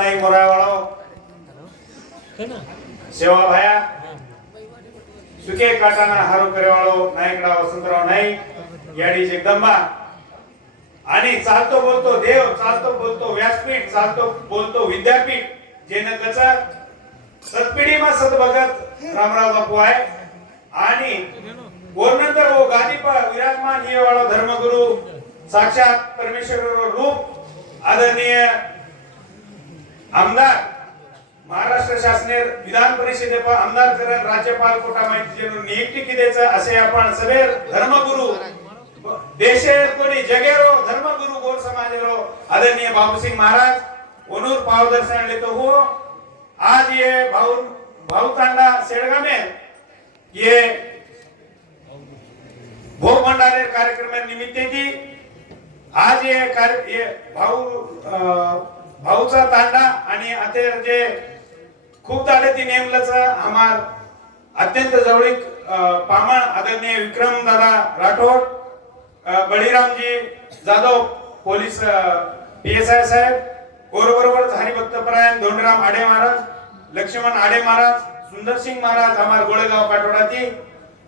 नाही मोरावाळो सेवा भाया. सुके काटाना हारू करेवाळो नायकडा वसंतराव नाईक याडी जगदंबा आणि चालतो बोलतो देव चालतो बोलतो व्यासपीठ चालतो बोलतो विद्यापीठ. जे न कचा सतपिढीमा सत भगत रामराव बापू आहे. आणि नंतर वो गादी पर विराजमान ये वाला धर्मगुरु साक्षात परमेश्वर रूप आदरणीय आमदार महाराष्ट्र शासने विधान परिषदे आमदार करण राज्यपाल कोटा माहिती नियुक्ती किदेचं असे आपण सगळे धर्मगुरु देशे कोणी जगेरो धर्मगुरु गोर समाजेरो आदरणीय बाबूसिंग महाराज ओनूर पाव दर्शन लेतो हो आज ये भाऊ भाऊ तांडा सेडगा में ये भोग भंडारे कार्यक्रम निमित्ते जी आज ये कार्य ये भाऊ अं, भाऊचा तांडा आणि अतेर जे खूप दाडे ती नेमलंच हमार अत्यंत जवळीक पामण आदरणीय Vikram Dada Rathod Baliramji Jadhav police P S I साहेब बरोबर हरिभक्तपरायण धोंडराम आडे महाराज लक्ष्मण आडे महाराज सुंदरसिंग महाराज हमार गोळेगाव काटोडाती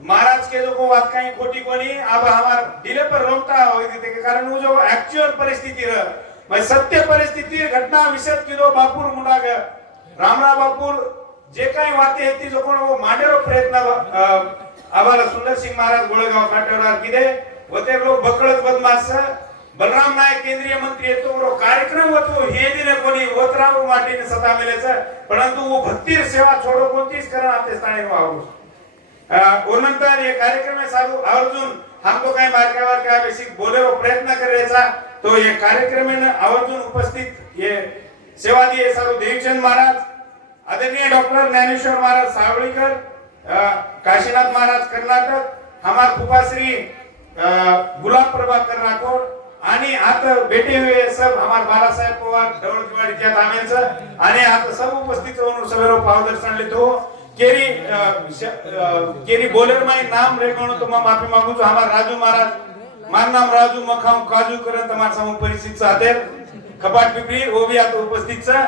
महाराज के जो को बात काही खोटी कोणी अब हमार दिले पर रोकता हो देते के कारण वो जो एक्चुअल परिस्थिति रह. मैं सत्य परिस्थिती घटना विषय किलो बापूर मुंडा ग रामराव बापूर जे काही वाते आहेत जो कोण वो मांडेरो प्रयत्न आम्हाला सुंदर सिंग महाराज गोळेगाव काटेवर किदे व लोक बकळत बदमाश बलराम नायक केंद्रीय मंत्री येतो बरो कार्यक्रम होतो हे दिने कोणी वतराव माटीने सता मेलेच परंतु वो भक्तीर सेवा छोडो कोणतीच करा आते स्थानिक वाहू ओनंतर हे कार्यक्रम साधू अर्जुन आवर्जून तो काही मार्गावर काय बेसिक बोले प्रयत्न करायचा तो ये कार्यक्रम आवर्जून उपस्थित ये सेवा दिए सारू देवचंद महाराज आदरणीय डॉक्टर ज्ञानेश्वर महाराज सावळीकर काशीनाथ महाराज कर्नाटक हमार कुपाश्री गुलाब प्रभाकर राठोड आणि आता बेटे हुए सब हमार बाळासाहेब पवार ढवळ दिवाळी त्या तामेचं आणि आता सब उपस्थित होऊन सवेरो पावदर्शन लेतो. केरी केरी बोलर माई नाम रेखणो तो माफी मागू तो हमार राजू महाराज મારું નામ રાજુ મખા હું કાજુ કરે, તમારા સામે પરિચિત સાથે ખપાટ પીપરી ઓવિયા તો ઉપસ્થિત છે.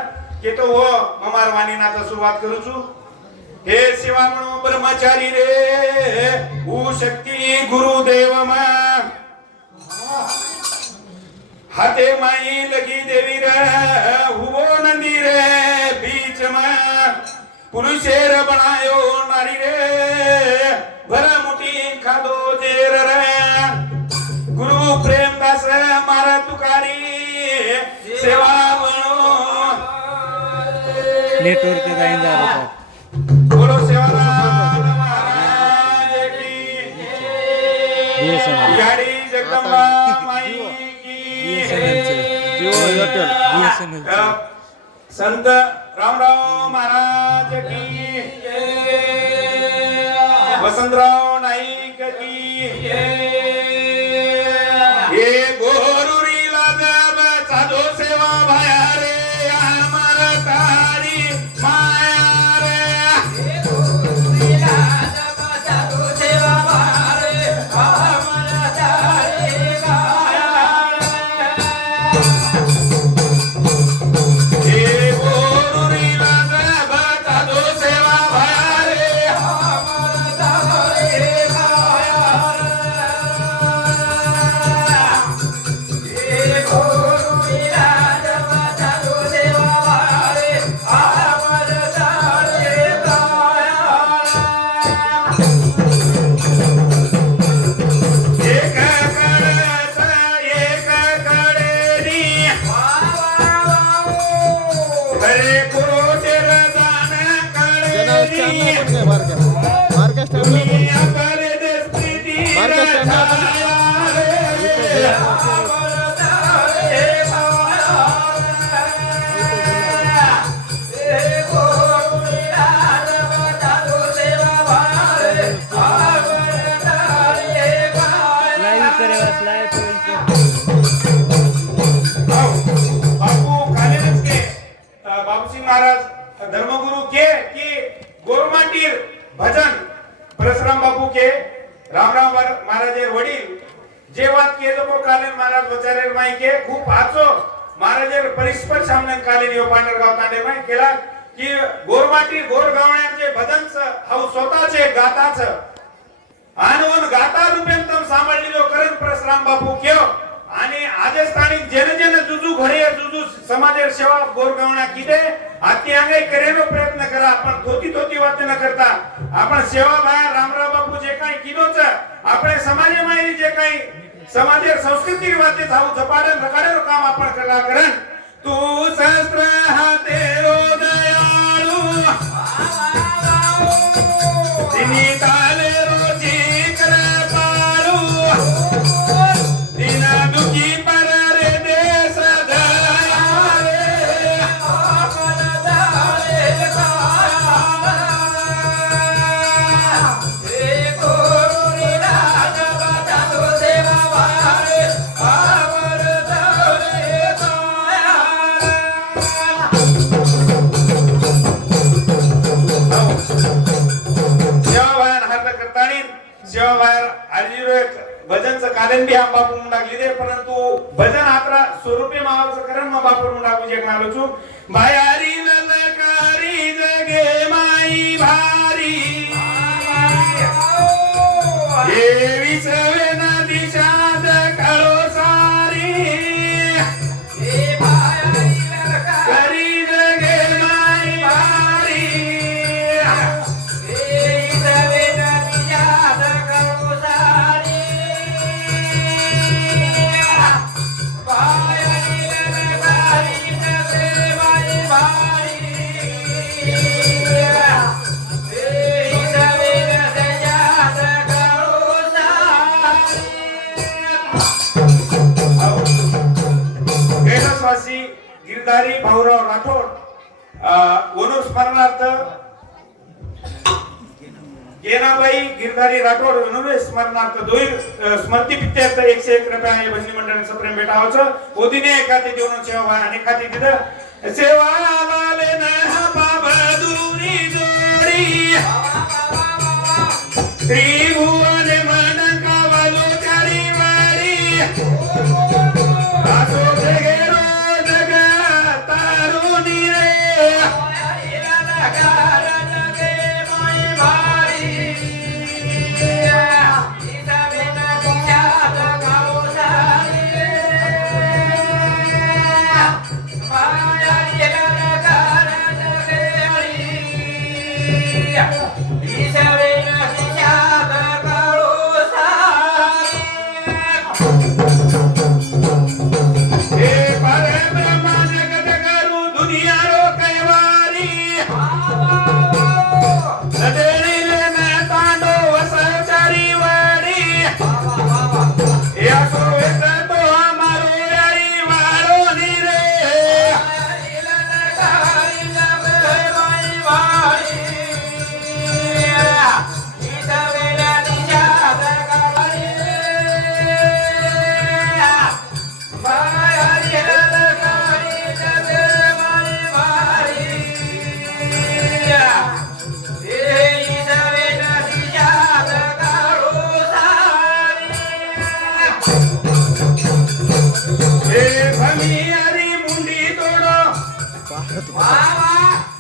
કે તો હો, અમાર વાણીના તો શરૂઆત કરું છું? હે સેવામણો બ્રહ્મચારી રે, હું શક્તિ ગુરુ દેવમાં હાથે માઈ લગી દેવી રે, હુવો નંદી રે બીચમાં. પુરુષે ર બનાયો નારી રે ભરા મુટી ખાધો જેર રે. गुरु प्रेमदास मारा तुकारी. सेवा नेटवर्क जाईन झालं तर बोलो जगदंबा माई संत रामराव महाराज की. वसंतराव Para शामनन कालेन यो हो पांढरगाव तांडे. माहीत केला कि गोरमाटी गोर गावण्याचे भजनच हाऊ स्वतःचे गाताच. आणून गाता रुपयंतम सांभाळलेलो करण परशुराम बापू केव. आणि आज स्थानिक जन जन जुजू घरे जुजू समाजेर सेवा गोरगावणा किदे? आती अंगे करेनो प्रयत्न करा. आपण थोती थोती वात न करता आपण सेवा भाया रामराव बापू जे काही किनोच आपण समाजे माहिती जे काही समाजेर संस्कृती वाते जाऊ झपाडन रकाडेर काम आपण करा करण. तू सहस्र हा देव दयाळू. करतानी सेवाबाहेर आजीरो एक भजनचं कालन बी हा बापू म्हणून लागली दे परंतु भजन आत्रा स्वरूपी मावाचं करण मग बापू म्हणून लागू जे घालू चू. बायारी ललकारी जगे माई भारी. देवी कैलासवासी गिरधारी भाऊराव राठोड वनूर गेनाबाई गिरधारी राठोड वनूर स्मरणार्थ दोन स्मृती पित्यार्थ एकशे एक रुपया हे भजनी मंडळाचं प्रेम भेटावचं ओदिने खाते देऊन सेवा आणि खाते तिथं सेवा लाले नहा बाबा दुरी जोडी. त्रिभुवन मन कावलो चारी वारी. Bye.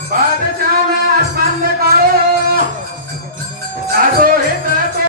बादशाला आसमान काळो आसो हे